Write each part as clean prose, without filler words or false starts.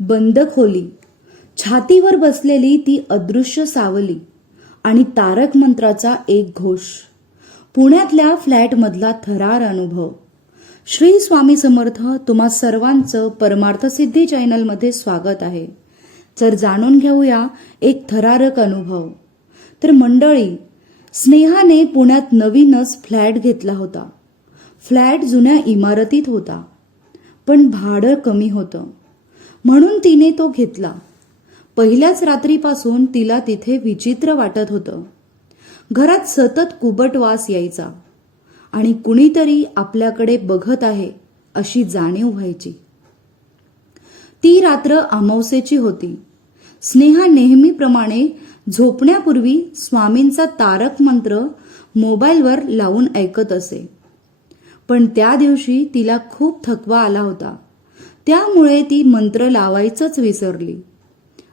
बंद खोली, छातीवर बसलेली ती अदृश्य सावली आणि तारक मंत्राचा एक घोष. पुण्यातल्या फ्लॅटमधला थरार अनुभव. श्री स्वामी समर्थ. तुम्हा सर्वांचं परमार्थ सिद्धी चॅनलमध्ये स्वागत आहे. तर जाणून घेऊया एक थरारक अनुभव. तर मंडळी, स्नेहाने पुण्यात नवीनच फ्लॅट घेतला होता. फ्लॅट जुन्या इमारतीत होता, पण भाडं कमी होतं, म्हणून तिने तो घेतला. पहिल्याच रात्रीपासून तिला तिथे विचित्र वाटत होतं. घरात सतत कुबट वास यायचा आणि कुणीतरी आपल्याकडे बघत आहे अशी जाणीव व्हायची. ती रात्र अमावस्येची होती. स्नेहा नेहमीप्रमाणे झोपण्यापूर्वी स्वामींचा तारक मंत्र मोबाईलवर लावून ऐकत असे. पण त्या दिवशी तिला खूप थकवा आला होता, त्यामुळे ती मंत्र लावायचंच विसरली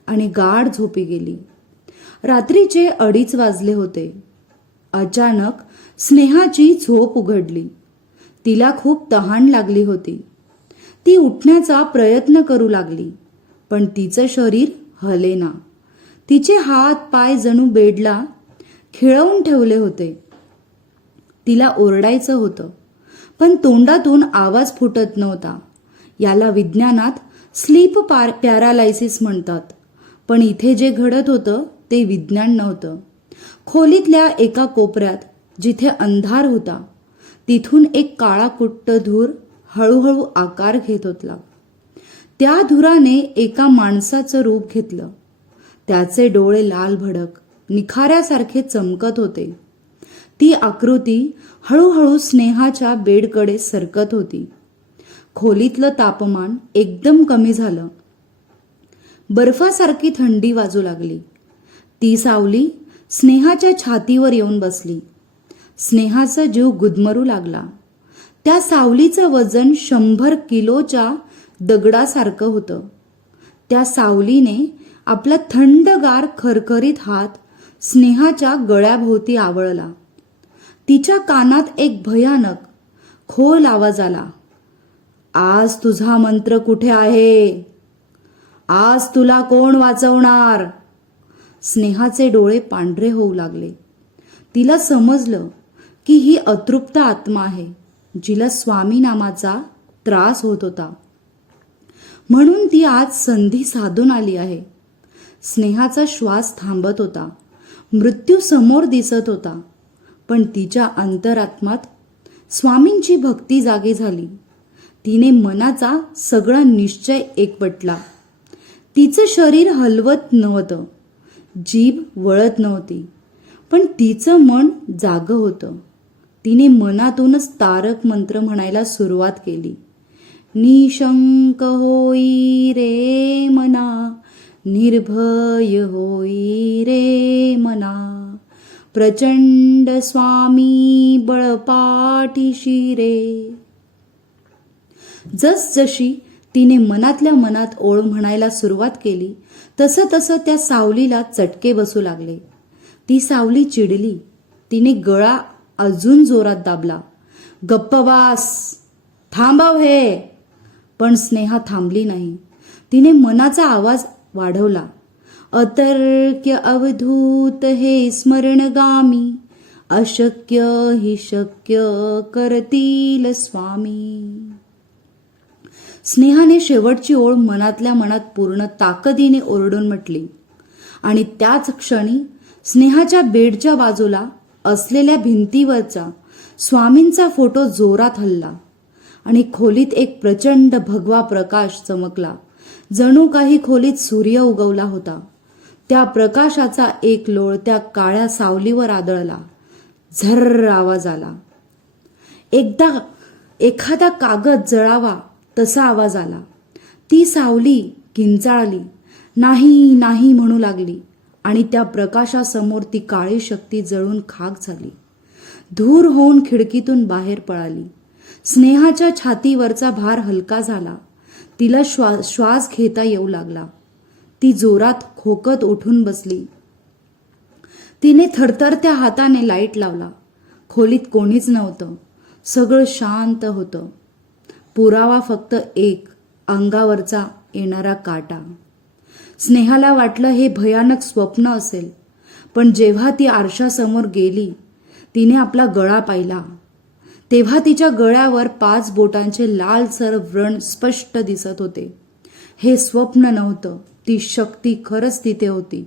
आणि गाढ झोपी गेली. रात्रीचे 2:30 वाजले होते. अचानक स्नेहाची झोप उघडली. तिला खूप तहान लागली होती. ती उठण्याचा प्रयत्न करू लागली, पण तिचं शरीर हलेना. तिचे हात पाय जणू बेडला खिळवून ठेवले होते. तिला ओरडायचं होतं, पण तोंडातून आवाज फुटत नव्हता. याला विज्ञानात स्लीप पॅरालायसिस म्हणतात. पण इथे जे घडत होतं ते विज्ञान नव्हतं. खोलीतल्या एका कोपऱ्यात जिथे अंधार होता, तिथून एक काळा कुट्ट धूर हळूहळू आकार घेत होता. त्या धुराने एका माणसाचं रूप घेतलं. त्याचे डोळे लाल भडक निखाऱ्यासारखे चमकत होते. ती आकृती हळूहळू स्नेहाच्या बेडकडे सरकत होती. खोलीतलं तापमान एकदम कमी झालं. बर्फासारखी थंडी वाजू लागली. ती सावली स्नेहाच्या छातीवर येऊन बसली. स्नेहाचा जीव गुदमरू लागला. त्या सावलीचं वजन 100 किलोच्या दगडासारखं होतं. त्या सावलीने आपला थंडगार खरखरीत हात स्नेहाच्या गळ्याभोवती आवळला. तिच्या कानात एक भयानक खोल आवाज आला. आज तुझा मंत्र कुठे आहे? आज तुला कोण वाचवणार? स्नेहाचे डोळे पांढरे होऊ लागले. तिला समजलं की ही अतृप्त आत्मा आहे, जिला स्वामी नामाचा त्रास होत होता. म्हणून ती आज संधी साधून आली आहे. स्नेहाचा श्वास थांबत होता. मृत्यू समोर दिसत होता, पण तिच्या अंतरात्म्यात स्वामींची भक्ती जागी झाली. तिने मनाचा सगळा निश्चय एकवटला. तिचं शरीर हलवत नव्हतं, जीभ वळत नव्हती, पण तिचं मन जागं होतं. तिने मनातूनच तारक मंत्र म्हणायला सुरुवात केली. निशंक होई रे मना, निर्भय होई रे मना, प्रचंड स्वामी बळपाठीशी रे. जसजशी तिने मनातल्या मनात ओळ म्हणायला सुरुवात केली, तसं तसं त्या सावलीला चटके बसू लागले. ती सावली चिडली. तिने गळा अजून जोरात दाबला. गप्प बास, थांबव हे. पण स्नेहा थांबली नाही. तिने मनाचा आवाज वाढवला. अतर्क्य अवधूत हे स्मरणगामी, अशक्य हि शक्य करतील स्वामी. स्नेहाने शेवटची ओळ मनातल्या मनात पूर्ण ताकदीने ओरडून म्हटली आणि त्याच क्षणी स्नेहाच्या बेडच्या बाजूला असलेल्या भिंतीवरचा स्वामींचा फोटो जोरात हलला आणि खोलीत एक प्रचंड भगवा प्रकाश चमकला. जणू काही खोलीत सूर्य उगवला होता. त्या प्रकाशाचा एक लोळ त्या काळ्या सावलीवर आदळला. झर्र आवाज आला. एखादा कागद जळावा तसा आवाज आला. ती सावली किंचाळली. नाही नाही म्हणू लागली आणि त्या प्रकाशासमोर ती काळी शक्ती जळून खाक झाली. धूर होऊन खिडकीतून बाहेर पळाली. स्नेहाच्या छातीवरचा भार हलका झाला. तिला श्वास घेता येऊ लागला. ती जोरात खोकत उठून बसली. तिने थरथरत्या हाताने लाईट लावला. खोलीत कोणीच नव्हतं. सगळं शांत होतं. पुरावा फक्त एक, अंगावरचा येणारा काटा. स्नेहाला वाटलं हे भयानक स्वप्न असेल, पण जेव्हा ती आरशासमोर गेली, तिने आपला गळा पाहिला. तेव्हा तिच्या गळ्यावर 5 बोटांचे लालसर व्रण स्पष्ट दिसत होते. हे स्वप्न नव्हतं, ती शक्ती खरंच तिथे होती.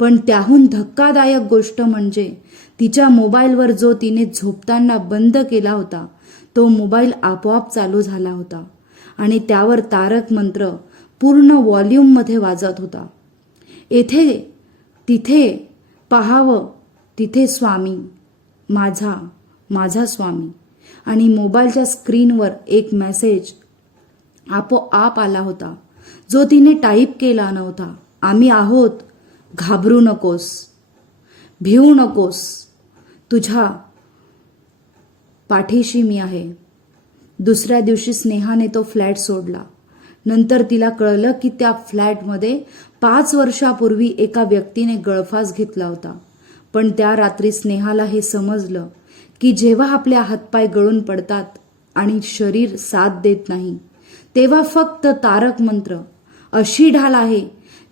पण त्याहून धक्कादायक गोष्ट म्हणजे तिच्या मोबाईलवर जो तिने झोपताना बंद केला होता, तो मोबाईल आपोआप चालू झाला होता आणि त्यावर तारक मंत्र पूर्ण व्हॉल्यूममध्ये वाजत होता. येथे तिथे पाहावं, तिथे स्वामी, माझा स्वामी. आणि मोबाईलच्या स्क्रीनवर एक मेसेज आपोआप आला होता, जो तिने टाईप केला नव्हता. आम्ही आहोत, घाबरू नकोस, भिवू नकोस, तुझ्या पाठीशी मी आहे. दुसऱ्या दिवशी स्नेहाने तो फ्लॅट सोडला. नंतर तिला कळलं की त्या फ्लॅटमध्ये 5 वर्षापूर्वी एका व्यक्तीने गळफास घेतला होता. पण त्या रात्री स्नेहाला हे समजलं की जेव्हा आपले हातपाय गळून पडतात आणि शरीर साथ देत नाही, तेव्हा फक्त तारक मंत्र अशी ढाल आहे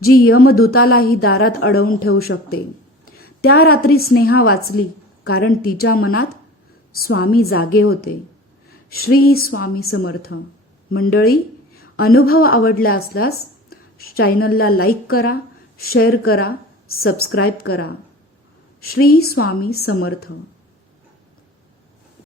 जी यमदूतालाही दारात अडवून ठेवू शकते. त्या रात्री स्नेहा वाचली, कारण तिच्या मनात स्वामी जागे होते. श्री स्वामी समर्थ. मंडळी, अनुभव आवडला असल्यास चॅनलला लाईक करा, शेअर करा, सबस्क्राईब करा. श्री स्वामी समर्थ.